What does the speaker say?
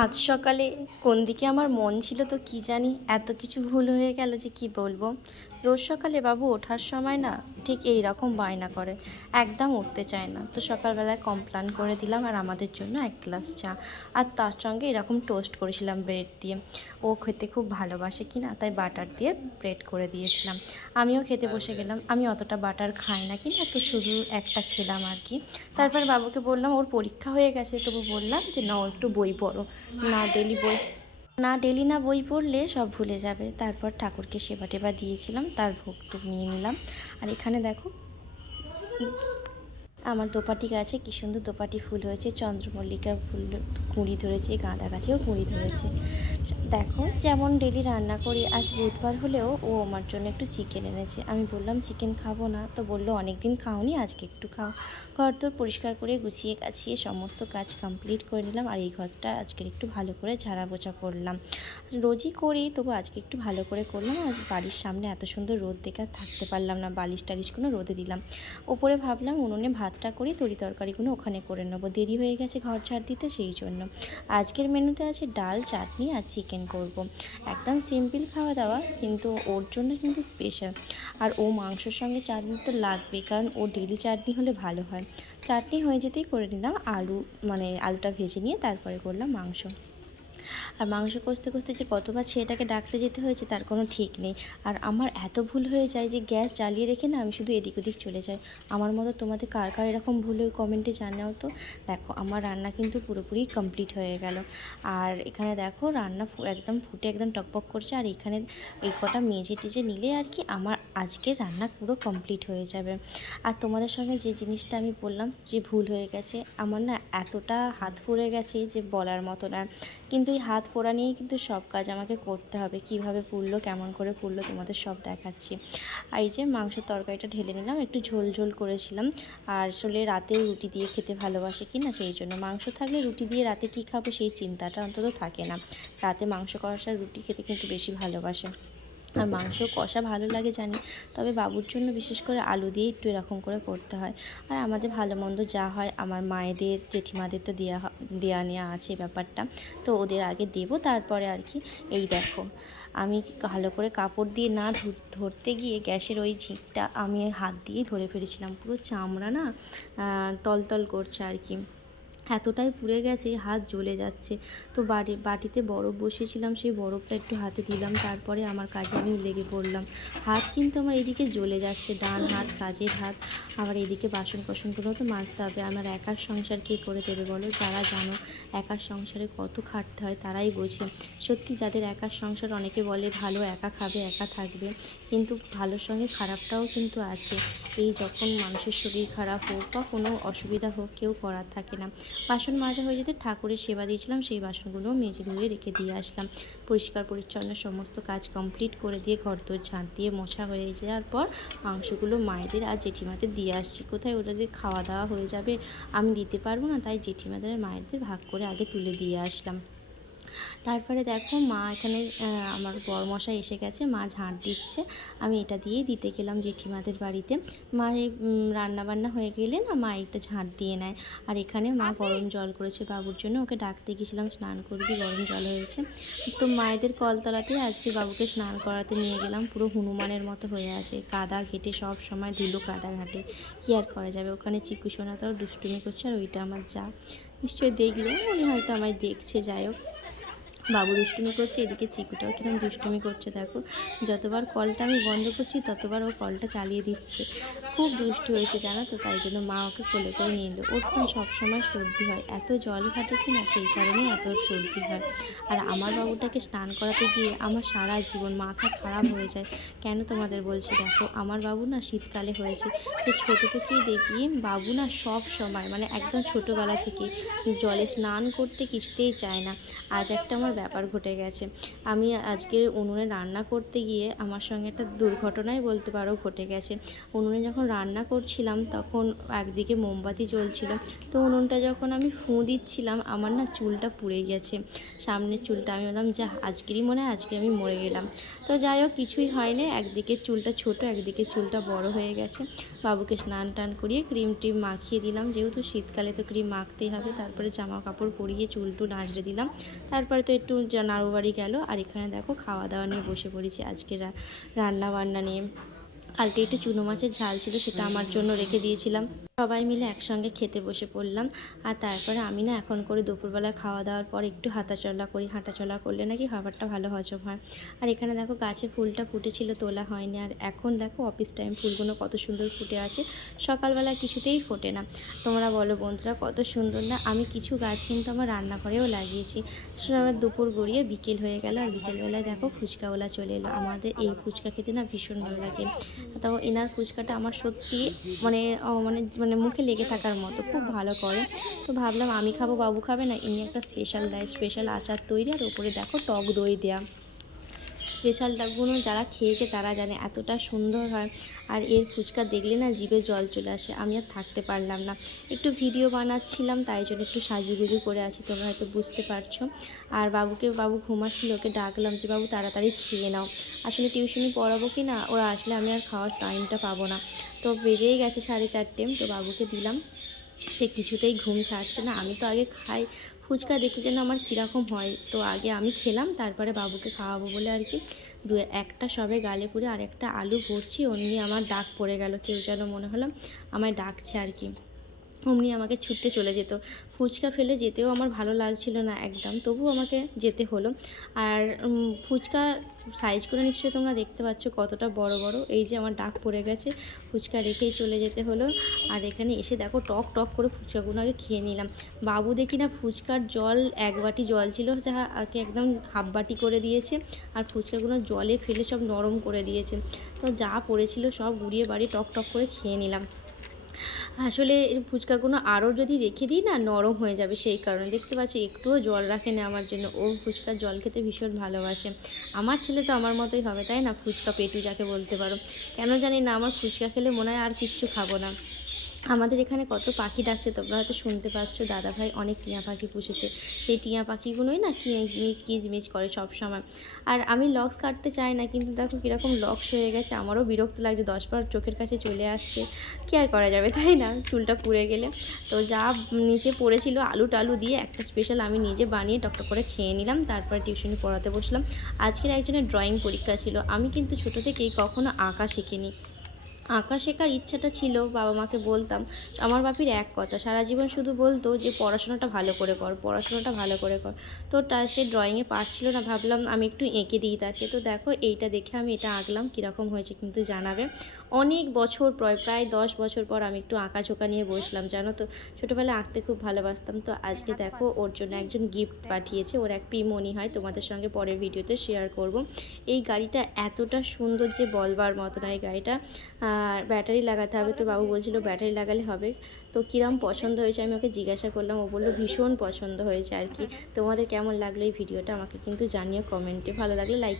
আজ সকালে কোন দিকে আমার মন ছিল তো কি জানি, এত কিছু ভুল হয়ে গেল যে কি বলবো। রোজ সকালে বাবু ওঠার সময় না ঠিক এই রকম বায়না করে, একদম উঠতে চায় না। তো সকালবেলায় কমপ্লেন করে দিলাম আর আমাদের জন্য এক গ্লাস চা, আর তার সঙ্গে এরকম টোস্ট করেছিলাম ব্রেড দিয়ে। ও খেতে খুব ভালোবাসে কি না, তাই বাটার দিয়ে ব্রেড করে দিয়েছিলাম। আমিও খেতে বসে গেলাম। আমি অতটা বাটার খাই না কি না, তো শুধু একটা খেলাম আর কি। তারপর বাবুকে বললাম, ওর পরীক্ষা হয়ে গেছে, তবু বললাম যে না, ও একটু বই পড়ো না, ডেলি না বই পড়লে সব ভুলে যাবে। তারপর ঠাকুরকে সেবা টেবা দিয়েছিলাম, তার ভোগটুক নিয়ে নিলাম। আর এখানে দেখো, আমার দোপাটি গাছে কী সুন্দর দোপাটি ফুল হয়েছে, চন্দ্রমল্লিকা ফুল কুঁড়ি ধরেছে, গাঁদা গাছেও কুঁড়ি ধরেছে। দেখো, যেমন ডেলি রান্না করি, আজ বুধবার হলেও ও আমার জন্য একটু চিকেন এনেছে। আমি বললাম চিকেন খাবো না, তো বললো অনেক দিন খাওনি, আজকে একটু খাও। ঘর তোর পরিষ্কার করে গুছিয়ে গাছিয়ে সমস্ত কাজ কমপ্লিট করে নিলাম। আর এই ঘরটা আজকের একটু ভালো করে ঝাড়া পোছা করলাম। রোজই করি, তবু আজকে একটু ভালো করে করলাম। আর বাড়ির সামনে এত সুন্দর রোদ দেখে থাকতে পারলাম না, বালিশ টালিশগুলো রোদে দিলাম। ওপরে ভাবলাম উনুনে ভাতটা করি, তরি তরকারিগুলো ওখানে করে নেবো, দেরি হয়ে গেছে ঘর ঝাড় দিতে, সেই জন্য। আজকের মেনুতে আছে ডাল, চাটনি আর চিকেন করব। একদম সিম্পল খাওয়া দাওয়া, কিন্তু ওর জন্য কিন্তু স্পেশাল। আর ও মাংসর সঙ্গে চাটনি তো লাগবেই, কারণ ও ডেলি চাটনি হলে ভালো হয়। চাটনি হয়ে যেতেই করে নিলাম আলুটা ভেজে নিয়ে তারপরে করলাম মাংস। আর মাংস কষতে কষতে যে কতবার ছেলেটাকে ডাকতে যেতে হয়েছে তার কোনো ঠিক নেই। আর আমার এত ভুল হয়ে যায় যে গ্যাস জ্বালিয়ে রেখে না আমি শুধু এদিক ওদিক চলে যাই। আমার মতো তোমাদের কার কার এরকম ভুল হয় কমেন্টে জানাও তো। দেখো, আমার রান্না কিন্তু পুরোপুরি কমপ্লিট হয়ে গেল। আর এখানে দেখো, রান্না একদম ফুটে একদম টকবক করছে। আর এখানে এই কটা মেজে টেজে নিলে আর কি আমার আজকের রান্না পুরো কমপ্লিট হয়ে যাবে। আর তোমাদের সঙ্গে যে জিনিসটা আমি বললাম যে ভুল হয়ে গেছে, আমার না এতটা হাত পুড়ে গেছে যে বলার মতো না। কিন্তু এই হাত পোড়া নিয়েই কিন্তু সব কাজ আমাকে করতে হবে। কিভাবে পুড়লো, কেমন করে পুড়লো, তোমাদের সব দেখাচ্ছি। আর এই যে মাংসের তরকারিটা ঢেলে নিলাম, একটু ঝোল ঝোল করেছিলাম। আর আসলে রাতেও রুটি দিয়ে খেতে ভালোবাসে কি না, সেই জন্য। মাংস থাকলে রুটি দিয়ে রাতে কী খাবো সেই চিন্তাটা অন্তত থাকে না। রাতে মাংস কষার রুটি খেতে কিন্তু বেশি ভালোবাসে। আর মাংস কষা ভালো লাগে জানি, তবে বাবুর জন্য বিশেষ করে আলু দিয়ে একটু এরকম করে করতে হয়। আর আমাদের ভালো মন্দ যা হয়, আমার মায়েদের জেঠিমাদের তো দেয়া নেওয়া আছে ব্যাপারটা, তো ওদের আগে দেবো, তারপরে আর কি। এই দেখো, আমি ভালো করে কাপড় দিয়ে না ধরতে গিয়ে গ্যাসের ওই ঝিকটা আমি হাত দিয়েই ধরে ফেলেছিলাম। পুরো চামড়া না তলতল করছে আর কি, এতটাই পুড়ে গেছে, হাত জ্বলে যাচ্ছে। তো বাটিতে বরফ বসিয়েছিলাম, সেই বরফটা একটু হাতে দিলাম, তারপরে আমার কাজে আমি লেগে পড়লাম। হাত কিন্তু আমার এদিকে জ্বলে যাচ্ছে, ডান হাত, কাজের হাত। আবার এদিকে বাসন কোসনগুলো তো মাজতে হবে। আমার একার সংসার কে করে দেবে বলো? যারা জানো একার সংসারে কত খাটতে হয় তারাই বোঝে। সত্যি, যাদের একার সংসার, অনেকে বলে ভালো, একা খাবে, একা থাকবে, কিন্তু ভালোর সঙ্গে খারাপটাও কিন্তু আছে। এই যখন মানুষের শরীর খারাপ হোক বা কোনো অসুবিধা হোক, কেউ করার থাকে না। বাসন মাজা হয়ে যেতে ঠাকুরের সেবা দিয়েছিলাম, সেই বাসনগুলোও মেজে ধুয়ে রেখে দিয়ে আসলাম। পরিষ্কার পরিচ্ছন্ন সমস্ত কাজ কমপ্লিট করে দিয়ে ঘর দোর ঝাঁট দিয়ে মোছা হয়ে যাওয়ার পর মাংসগুলো মায়েদের আর জেঠিমাদের দিয়ে আসছি। কোথায় ওদের খাওয়া দাওয়া হয়ে যাবে, আমি দিতে পারবো না, তাই জেঠিমাদের আর মায়েদের ভাগ করে আগে তুলে দিয়ে আসলাম। তারপরে দেখো, মা এখানে আমার বড়মশাই এসে গেছে, মা ঝাঁট দিচ্ছে। আমি এটা দিয়েই দিতে গেলাম জেঠিমাদের বাড়িতে। মা এই রান্নাবান্না হয়ে গেলে না মা একটা ঝাঁট দিয়ে নেয়। আর এখানে মা গরম জল করেছে বাবুর জন্য, ওকে ডাকতে গেছিলাম, স্নান করবি, গরম জল হয়েছে। তো মায়েদের কলতলাতে আজকে বাবুকে স্নান করাতে নিয়ে গেলাম। পুরো হনুমানের মতো হয়ে আছে, কাদা ঘেটে, সব সময় ধুলো কাদা ঘাটে, কী আর করা যাবে। ওখানে চিকু সোনাটাও দুষ্টুমি করছে, আর ওইটা আমার যা নিশ্চয়ই দেখলে, উনি হয়তো আমায় দেখছে। যাই হোক, বাবু দুষ্টুমি করছে, এদিকে চিকুটাও কিরম দুষ্টুমি করছে দেখো। যতবার কলটা আমি বন্ধ করছি ততবার ও কলটা চালিয়ে দিচ্ছে। খুব দুষ্টু হয়েছে জানো তো, তাই জন্য মা ওকে কোলে করে নিয়ে এলো। ওর তো সবসময় সর্দি হয়, এত জল ঘাটে কি না, সেই কারণেই এত সর্দি হয়। আর আমার বাবুটাকে স্নান করাতে গিয়ে আমার সারা জীবন মাথা খারাপ হয়ে যায়। কেন তোমাদের বলছি, দেখো আমার বাবু না শীতকালে হয়েছে, সে ছোটো থেকেই দেখি বাবু না সব সময়, মানে একদম ছোটোবেলা থেকে জলে স্নান করতে কিছুতেই চায় না। আজ একটা আমার ব্যাপার ঘটে গেছে। আমি আজকের উনুনে রান্না করতে গিয়ে আমার সঙ্গে একটা দুর্ঘটনাই বলতে পারো ঘটে গেছে। উনুনে যখন রান্না করছিলাম তখন একদিকে মোমবাতি জ্বলছিল, তো উনুনটা যখন আমি ফুঁ দিচ্ছিলাম আমার না চুলটা পুড়ে গেছে, সামনের চুলটা। আমি বললাম যা, আজকেরই মনে হয় আজকে আমি মরে গেলাম। তো যাই হোক, কিছুই হয়নি, একদিকে চুলটা ছোট একদিকে চুলটা বড় হয়ে গেছে। বাবুকে স্নান টান করিয়ে ক্রিম টিম মাখিয়ে দিলাম, যেহেতু শীতকালে তো ক্রিম মাখতেই হবে। তারপরে জামা কাপড় পরিয়ে চুল টুল আঁচড়ে দিলাম। তারপরে তো একটু নাড়ু বাড়ি গেল, আর এখানে দেখো খাওয়া দাওয়া নিয়ে বসে পড়েছি, আজকে রান্না বান্না নিয়ে। কালকে একটু চুনো মাছের ঝাল ছিল, সেটা আমার জন্য রেখে দিয়েছিলাম। সবাই মিলে একসঙ্গে খেতে বসে পড়লাম। আর তারপরে আমি না এখন করে দুপুরবেলা খাওয়া দাওয়ার পর একটু হাঁটাচলা করি, হাঁটাচলা করলে নাকি খাবারটা ভালো হজম হয়। আর এখানে দেখো গাছে ফুলটা ফুটেছিল, তোলা হয়নি। আর এখন দেখো অফিস টাইম ফুলগুলো কত সুন্দর ফুটে আছে, সকালবেলা কিছুতেই ফোটে না। তোমরা বলো বন্ধুরা কত সুন্দর না? আমি কিছু গাছ কিন্তু আমার রান্নাঘরেও লাগিয়েছি। আমার দুপুর গড়িয়ে বিকেল হয়ে গেল, আর বিকেলবেলায় দেখো ফুচকাওয়ালা চলে এলো। আমাদের এই ফুচকা খেতে না ভীষণ ভালো লাগে। তো এনার ফুচকাটা আমার সত্যি মানে মানে মানে মুখে লেগে থাকার মতো, খুব ভালো করে। তো ভাবলাম আমি খাবো, বাবু খাবে না। ইনি একটা স্পেশাল দেয়, স্পেশাল আচার তৈরি, আর ওপরে দেখো টক দই দেয়া। স্পেশালটাগুলো যারা খেয়েছে তারা জানে এতটা সুন্দর হয়। আর এর ফুচকা দেখলে না জিভে জল চলে আসে। আমি আর থাকতে পারলাম না, একটু ভিডিও বানাচ্ছিলাম, তাই জন্য একটু সাজুগুজু করে আছি, তোমরা হয়তো বুঝতে পারছো। আর বাবু ঘুমাচ্ছিল, ওকে ডাকলাম যে বাবু তাড়াতাড়ি খেয়ে নাও। আসলে টিউশনি পড়াবো কি না, ওরা আসলে আমি আর খাওয়ার টাইমটা পাবো না। তো বেজেই গেছে 4:30, তো বাবুকে দিলাম, সে কিছুতেই ঘুম ছাড়ছে না। আমি তো আগে খাই, ফুচকা দেখে যেন আমার কীরকম হয়, তো আগে আমি খেলাম, তারপরে বাবুকে খাওয়াবো বলে আর কি। একটা সবে গালে পুরে আর একটা আলু ভরছি, অমনি আমার ডাক পড়ে গেল, কেউ যেন মনে হলো আমায় ডাকছে আর কি। অমনি আমাকে ছুটতে চলে যেত। ফুচকা ফেলে যেতেও আমার ভালো লাগছিল না একদম, তবুও আমাকে যেতে হলো। আর ফুচকা সাইজগুলো নিশ্চয়ই তোমরা দেখতে পাচ্ছ কতটা বড় বড়। এই যে আমার ডাক পড়ে গেছে, ফুচকা রেখেই চলে যেতে হলো। আর এখানে এসে দেখো টক টক করে ফুচকাগুলো আগে খেয়ে নিলাম। বাবু দেখি না ফুচকার জল, 1 বাটি জল ছিল যা আগে একদম হাফ বাটি করে দিয়েছে, আর ফুচকাগুলো জলে ফেলে সব নরম করে দিয়েছে। তো যা পড়েছিল সব গুঁড়িয়ে বাড়ি টক টক করে খেয়ে নিলাম। আসলে এই ফুচকাগুলো আরও যদি রেখে দিই না নরম হয়ে যাবে, সেই কারণে। দেখতে পাচ্ছি একটুও জল রাখে না আমার জন্য, ও ফুচকার জল খেতে ভীষণ ভালোবাসে। আমার ছেলে তো আমার মতোই হবে, তাই না? ফুচকা পেটু যাকে বলতে পারো। কেন জানি না আমার ফুচকা খেলে মনে হয় আর কিচ্ছু খাবো না। আমাদের এখানে কত পাখি ডাকছে, তোমরা হয়তো শুনতে পাচ্ছ। দাদাভাই অনেক টিয়া পাখি পুষেছে, সেই টিয়া পাখিগুলোই না কিচমিচ করে সব সময়। আর আমি লক্স কাটতে চাই না, কিন্তু দেখো কীরকম লক্স হয়ে গেছে, আমারও বিরক্ত লাগছে, 10বার চোখের কাছে চলে আসছে। কী আর করা যাবে, তাই না? চুলটা পুড়ে গেলে। তো যা নিচে পড়েছিল আলু টালু দিয়ে একটা স্পেশাল আমি নিজে বানিয়ে টকটক করে খেয়ে নিলাম। তারপরে টিউশনি পড়াতে বসলাম। আজকের একজনের ড্রয়িং পরীক্ষা ছিল। আমি কিন্তু ছোটো থেকেই কখনো আঁকা শিখিনি। আঁকা শেখার ইচ্ছাটা ছিল, বাবা মাকে বলতাম। আমার বাপির এক কথা, সারা জীবন শুধু বলতো যে পড়াশোনাটা ভালো করে কর, পড়াশোনাটা ভালো করে কর। তো সে ড্রয়িংয়ে পারছিল না, ভাবলাম আমি একটু এঁকে দিই তাকে। তো দেখো এইটা দেখে আমি এটা আঁকলাম, কীরকম হয়েছে কিন্তু জানাবে। অনেক বছর প্রায় 10 বছর পর আমি একটু আঁকাঝোঁকা নিয়ে বসলাম, জানো তো। ছোটোবেলায় আঁকতে খুব ভালোবাসতাম। তো আজকে দেখো ওর জন্য একজন গিফট পাঠিয়েছে, ওর এক পিমনি হয়, তোমাদের সঙ্গে পরের ভিডিওতে শেয়ার করব। এই গাড়িটা এতটা সুন্দর যে বলবার মতো না। এই গাড়িটা আর ব্যাটারি লাগাতে হবে, তো বাবু বলছিল ব্যাটারি লাগালে হবে। তো কিরম পছন্দ হয়েছে আমি ওকে জিজ্ঞাসা করলাম, ও বললো ভীষণ পছন্দ হয়েছে আর কি। তোমাদের কেমন লাগলো এই ভিডিওটা আমাকে কিন্তু জানিও কমেন্টে, ভালো লাগলে লাইক